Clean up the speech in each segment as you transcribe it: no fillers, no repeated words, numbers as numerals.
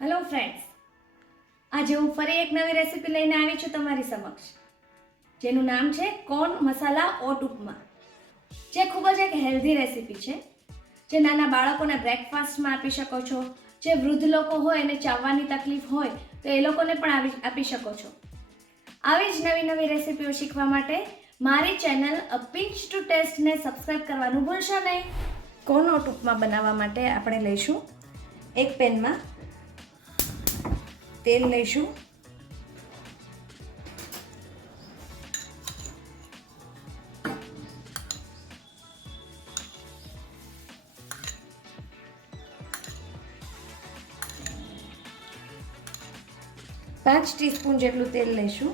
Hello friends, આજે હું ફરી એક નવી રેસીપી લઈને આવી છું તમારી સમક્ષ, જેનું નામ છે કોર્ન મસાલા ઓટ ઉપમા, જે ખૂબ જ એક હેલ્ધી રેસીપી છે, જે નાના બાળકોને બ્રેકફાસ્ટમાં આપી શકો છો, જે વૃદ્ધ લોકો હોય અને ચાવવાની તકલીફ હોય તો એ લોકોને પણ આપી શકો છો. આવી જ નવી નવી રેસીપીઓ શીખવા માટે મારી ચેનલ અ પિંચ ટુ ટેસ્ટને સબસ્ક્રાઈબ કરવાનું ભૂલશો નહીં. કોર્ન ઓટ ઉપમા બનાવવા માટે આપણે લઈશું એક પેનમાં તેલ લઈશું, પાંચ ટીસ્પૂન જેટલું તેલ લઈશું,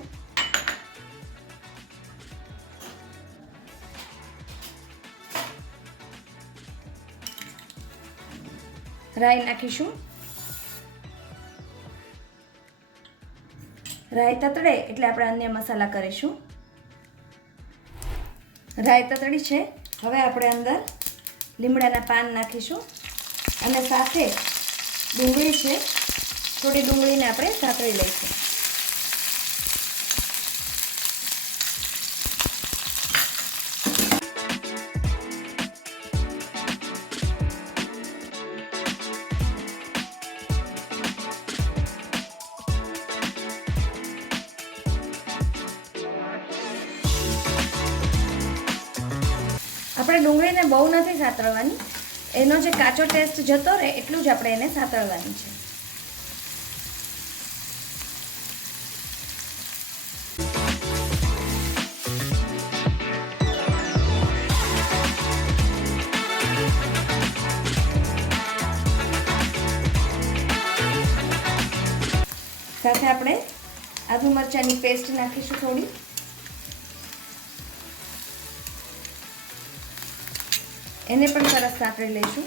રાઈ નાખીશું, રાઈ તતડે એટલે આપણે અન્ય મસાલા કરીશું. રાઈ તતડી છે, હવે આપણે અંદર લીમડાના પાન નાખીશું અને સાથે ડુંગળી છે, થોડી ડુંગળીને આપણે સાતળી લઈશું. આપણે ડુંગળીને બહુ નથી સાતળવાની, એનો જે કાચો ટેસ્ટ જતો રહે એટલું જ આપણે એને સાતળવાની છે. સાથે આપણે આદુ મરચાંની પેસ્ટ નાખીશું થોડી, એને પણ સરસ સાતળી લઈશું.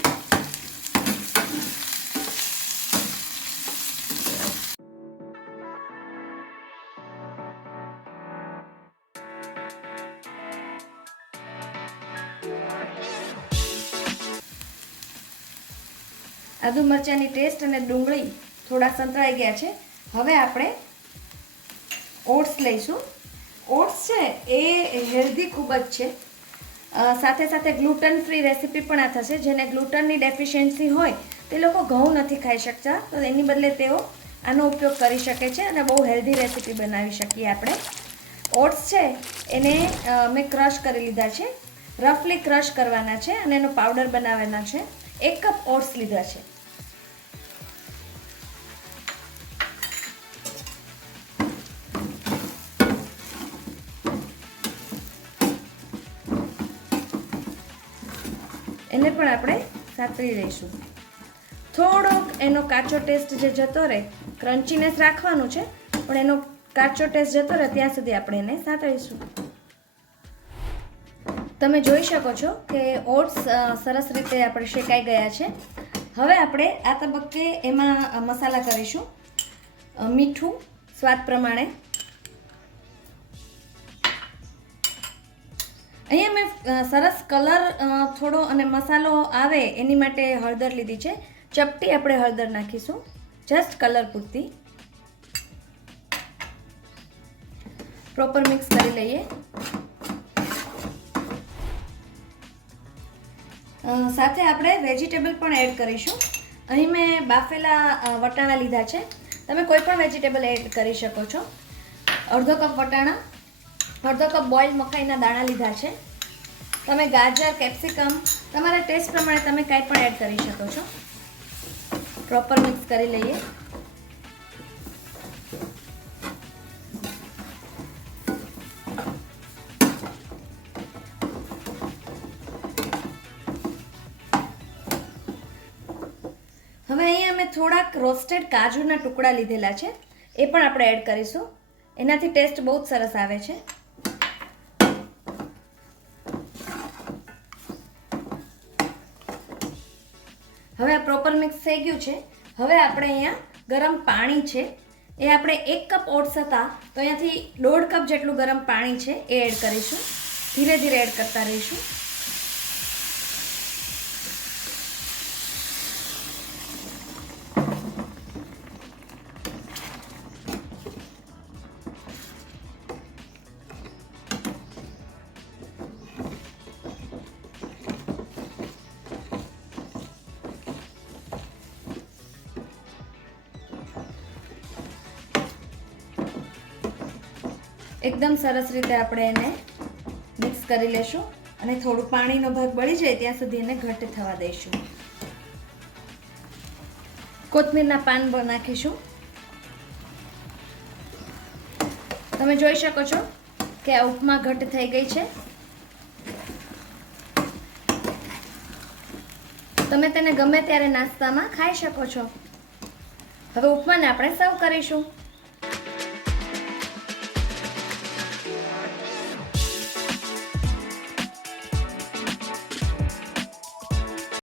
આદુ મરચાંની પેસ્ટ અને ડુંગળી થોડા સંતળાઈ ગયા છે. હવે આપણે ઓટ્સ લઈશું. ઓટ્સ છે એ હેલ્ધી ખૂબ જ છે, સાથે સાથે ગ્લુટન ફ્રી રેસીપી પણ આ થશે. જેને ગ્લુટનની ડેફિશિયન્સી હોય તે લોકો ઘઉં નથી ખાઈ શકતા, તો એની બદલે તેઓ આનો ઉપયોગ કરી શકે છે અને બહુ હેલ્ધી રેસીપી બનાવી શકીએ આપણે. ઓટ્સ છે એને મેં ક્રશ કરી લીધા છે, રફલી ક્રશ કરવાના છે અને એનો પાવડર બનાવવાના છે. 1 કપ ઓટ્સ લીધા છે. એને પણ આપણે સાતળી લઈશું. થોડોક એનો કાચો ટેસ્ટ જે જતો રહે, ક્રન્ચીનેસ રાખવાનું છે પણ એનો કાચો ટેસ્ટ જતો રહે ત્યાં સુધી આપણે એને સાતળીશું. તમે જોઈ શકો છો કે ઓટ્સ સરસ રીતે આપણે શેકાઈ ગયા છે. હવે આપણે આ તબક્કે એમાં મસાલા કરીશું. મીઠું સ્વાદ પ્રમાણે. અહીંયા મેં સરસ કલર થોડો અને મસાલો આવે એની માટે હળદર લીધી છે. ચપટી આપણે હળદર નાખીશું, જસ્ટ કલર પૂરતી. પ્રોપર મિક્સ કરી લઈએ. સાથે આપણે વેજીટેબલ પણ એડ કરીશું. અહીં મેં બાફેલા વટાણા લીધા છે, તમે કોઈ પણ વેજીટેબલ એડ કરી શકો છો. અડધો કપ વટાણા, અડધો કપ બોઇલ મકાઈના દાણા લીધા છે. તમે ગાજર, કેપ્સિકમ તમારા ટેસ્ટ પ્રમાણે તમે કાંઈ પણ એડ કરી શકો છો. પ્રોપર મિક્સ કરી લઈએ. હવે અહીંયા અમે થોડાક રોસ્ટેડ કાજુના ટુકડા લીધેલા છે, એ પણ આપણે એડ કરીશું. એનાથી ટેસ્ટ બહુ જ સરસ આવે છે. હવે આ પ્રોપર મિક્સ થઈ ગયું છે. હવે આપણે અહીંયા ગરમ પાણી છે, એ આપણે 1 કપ ઓટ્સ હતા તો અહીંયાથી 1.5 કપ જેટલું ગરમ પાણી છે એ એડ કરીશું. ધીરે ધીરે એડ કરતા રહીશું. એકદમ સરસ રીતે આપણે એને મિક્સ કરી લેશું અને થોડું પાણીનો ભાગ બળી જાય ત્યાં સુધી એને ઘટ્ટ થવા દઈશું. કોથમીરના પાન નાખીશું. તમે જોઈ શકો છો કે આ ઉપમા ઘટ્ટ થઈ ગઈ છે. તમે તેને ગમે ત્યારે નાસ્તામાં ખાઈ શકો છો. હવે ઉપમાને આપણે સર્વ કરીશું.